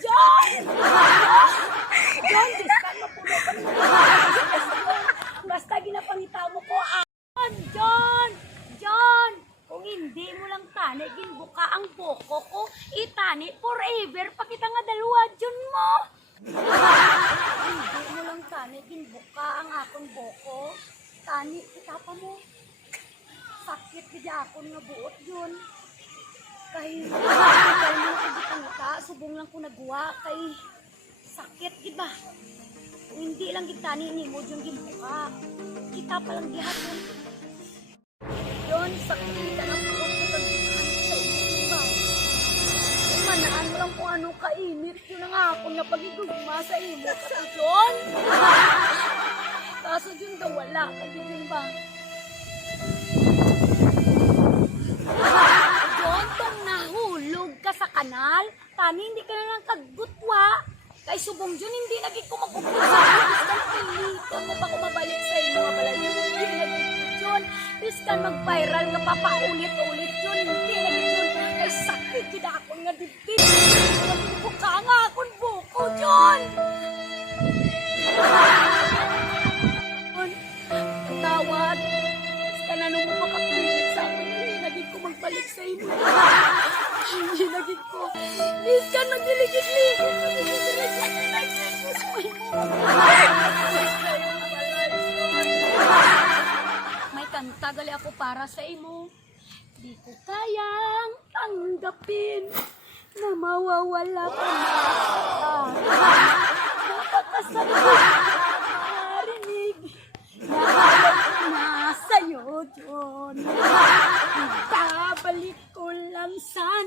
John! John, Tristan, mapulo ka na. Mo ko, ah. John! John! Kung hindi mo lang tani, ginbuka ang ko, itani forever pa kita nga dalawa, John mo! hindi mo lang tani, ginbuka akong buko, tani kita pa mo. Sakit kaya ako nga buot yun. Kay, kay mo ko gitangta, subong lang ko nagawa, kay sakit, di ba? Hindi lang kita ni mo yung gibuka. Kita pa lang gihapon. Yun, sakit kita buot ko sa iba. Manaan mo lang ano kainit. Yun na nga ako na pagigugma sa imo. Kaso yun. Kaso yun daw wala. Kasi yun ba? John, tong nahulog ka sa kanal, tani hindi ka na lang kagutwa. Kay subong John, hindi naging ko mag-upod sa Iskan pilitan mo pa ko mabalik sa nga pala. Yun, hindi naging ko John. Iskan mag-viral nga papaulit-ulit yun. Hindi naging John. Kay sakit yun ako nga dibdib. Buka nga akong buko. John, tawad. Iskan ano mo makapilit sa akin. Hindi naging ko magbalik sa imo. Hindi naging ko. Magdiligid-ligid. Magdiligid-ligid sa May kanta gali ako para sa imo. Di ko kayang tanggapin na mawawala ka na. Napakasakit marinig na alam ko na sa'yo, John. Babalik ko lang sana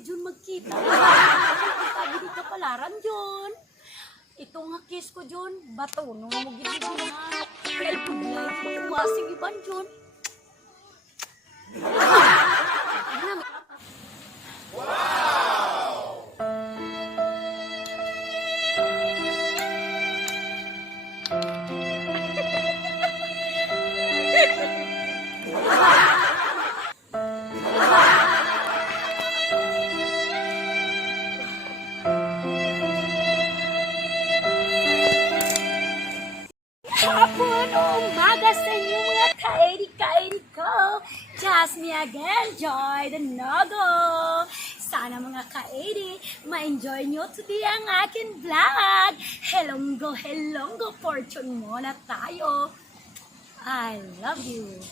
Huli, Jun, magkita. Kita, hindi ka palaran, Jun. Ito nga kiss ko, Jun. Bato, nung mo gini, Jun, ha? Kaya puglay ko, kumasing iban, Jun. Just me again, Joy the Nogo. Sana mga kaedi, ma-enjoy nyo today ang akin vlog. Helonggo, helonggo, fortune muna tayo. I love you.